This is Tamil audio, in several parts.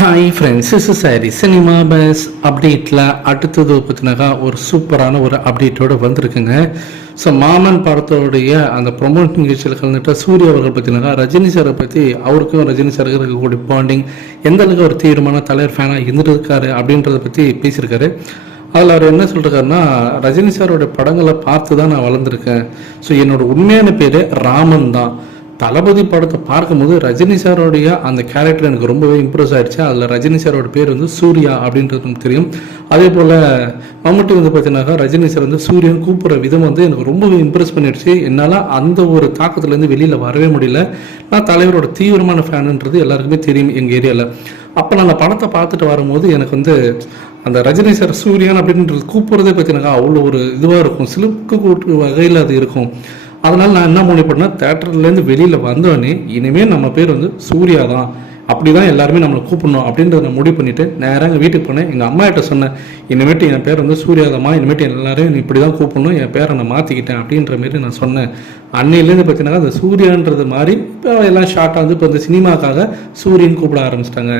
Hi friends, is sorry cinema bus அப்டேட்டில் அடுத்தது பார்த்தினாக்கா ஒரு சூப்பரான ஒரு அப்டேட்டோடு வந்திருக்குங்க. ஸோ மாமன் படத்தோடைய அந்த ப்ரொமோட் நிகழ்ச்சியில் கலந்துட்ட சூர்யா அவர்கள் பார்த்தினாக்கா ரஜினி சாரை பற்றி அவருக்கும் ரஜினி சாருக்கு இருக்கக்கூடிய பாண்டிங் எந்த அளவுக்கு ஒரு தீவிரமான தலைவர் ஃபேனாக இருந்துருக்காரு அப்படின்றத பற்றி பேசியிருக்காரு. அதில் அவர் என்ன சொல்லிருக்காருன்னா, ரஜினி சாரோட படங்களை பார்த்து தான் நான் வளர்ந்துருக்கேன். ஸோ என்னோடய உண்மையான பேர் ராமன் தான். தளபதி படத்தை பார்க்கும்போது ரஜினி சாரோடைய அந்த கேரக்டர் எனக்கு ரொம்பவே இம்ப்ரெஸ் ஆகிடுச்சு. அதில் ரஜினி சாரோட பேர் வந்து சூர்யா அப்படின்றது நமக்கு தெரியும். அதே போல் மம்முட்டி வந்து பார்த்தீங்கன்னாக்கா ரஜினி சார் வந்து சூரியன் கூப்பிட்ற விதம் வந்து எனக்கு ரொம்பவே இம்ப்ரெஸ் பண்ணிடுச்சு. என்னால் அந்த ஒரு தாக்கத்துலேருந்து வெளியில் வரவே முடியல. நான் தலைவரோட தீவிரமான ஃபேனுன்றது எல்லாருக்குமே தெரியும் எங்கள் ஏரியாவில். அப்போ நான் அந்த படத்தை பார்த்துட்டு வரும்போது எனக்கு வந்து அந்த ரஜினி சார் சூரியன் அப்படின்றது கூப்பிட்றதே பார்த்தீங்கன்னாக்கா அவ்வளோ ஒரு இதுவாக இருக்கும், சிலுக்கு கூட்டு வகையில் அது இருக்கும். அதனால் நான் என்ன முடிவு பண்ணேன், தேட்டர்லேருந்து வெளியில் வந்தோடனே இனிமேல் நம்ம பேர் வந்து சூர்யா தான், அப்படி தான் எல்லாருமே நம்மளை கூப்பிடணும் அப்படின்றத நான் முடிவு பண்ணிவிட்டு நேராக எங்கள் வீட்டுக்கு போனேன். எங்கள் அம்மாகிட்ட சொன்னேன், இனிமேட்டு என் பேர் வந்து சூர்யாதாம்மா, இனிமேட்டு எல்லாரையும் இப்படி தான் கூப்பிடணும், என் பேரை நான் மாற்றிக்கிட்டேன் அப்படின்ற மாரி நான் சொன்னேன். அன்னையிலேருந்து பார்த்தீங்கன்னா அந்த சூர்யான்றது மாதிரி இப்போ எல்லாம் ஷார்ட்டாக வந்து இப்போ இந்த சினிமாக்காக சூரியன் கூப்பிட ஆரம்பிச்சிட்டாங்க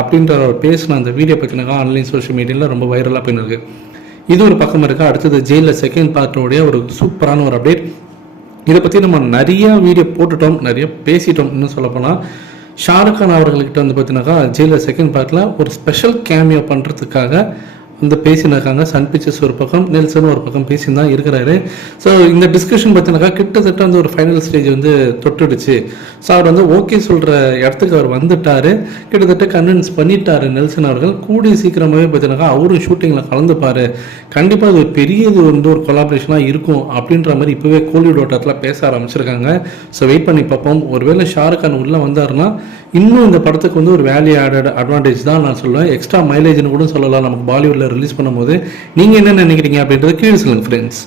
அப்படின்ற பேசின அந்த வீடியோ பார்த்தீங்கன்னா ஆன்லைன் சோஷியல் மீடியாவில் ரொம்ப வைரலாக போயிருக்கு. இது ஒரு பக்கம் இருக்குது. அடுத்தது ஜெயிலில் செகண்ட் பார்ட்டோடைய ஒரு சூப்பரான ஒரு அப்டேட். இதை பற்றி நம்ம நிறைய வீடியோ போட்டுட்டோம், நிறைய பேசிட்டோம். இன்னும் சொல்லப்போனால் ஷாருக் கான் அவர்கள்கிட்ட வந்து பார்த்தீங்கன்னாக்கா ஜெயிலில் செகண்ட் பார்ட்டில் ஒரு ஸ்பெஷல் கேமியோ பண்ணுறதுக்காக வந்து பேசினாக்காங்க. சன் பிக்சர்ஸ் ஒரு பக்கம், நெல்சன் ஒரு பக்கம் பேசி தான் இருக்கிறாரு. ஸோ இந்த டிஸ்கஷன் பார்த்தீங்கன்னாக்கா கிட்டத்தட்ட வந்து ஒரு ஃபைனல் ஸ்டேஜ் வந்து தொட்டுடுச்சு. ஸோ அவர் வந்து ஓகே சொல்கிற இடத்துக்கு அவர் வந்துட்டார், கிட்டத்தட்ட கன்வின்ஸ் பண்ணிட்டார் நெல்சன் அவர்கள். கூடிய சீக்கிரமாகவே பார்த்தீங்கன்னாக்கா அவரும் ஷூட்டிங்கில் கலந்துப்பார், கண்டிப்பாக அது பெரிய இது வந்து ஒரு கொலாபரேஷனாக இருக்கும் அப்படின்ற மாதிரி இப்போவே கோலிவுட் வட்டாரத்தில் பேச ஆரம்பிச்சிருக்காங்க. ஸோ வெயிட் பண்ணி பார்ப்போம். ஒருவேளை ஷாருக் கான் உள்ளே வந்தாருன்னா இன்னும் இந்த படத்துக்கு வந்து ஒரு வேல்யூ ஆடட் அட்வான்டேஜ் தான் நான் சொல்லுவேன். எக்ஸ்ட்ரா மைலேஜ்னு கூட சொல்லலாம் நமக்கு பாலிவுட்டில் ரிலீஸ் பண்ணும்போது. நீங்கள் என்ன நினைக்கிறீங்க அப்படின்றத கீழே சொல்லுங்கள் ஃப்ரெண்ட்ஸ்.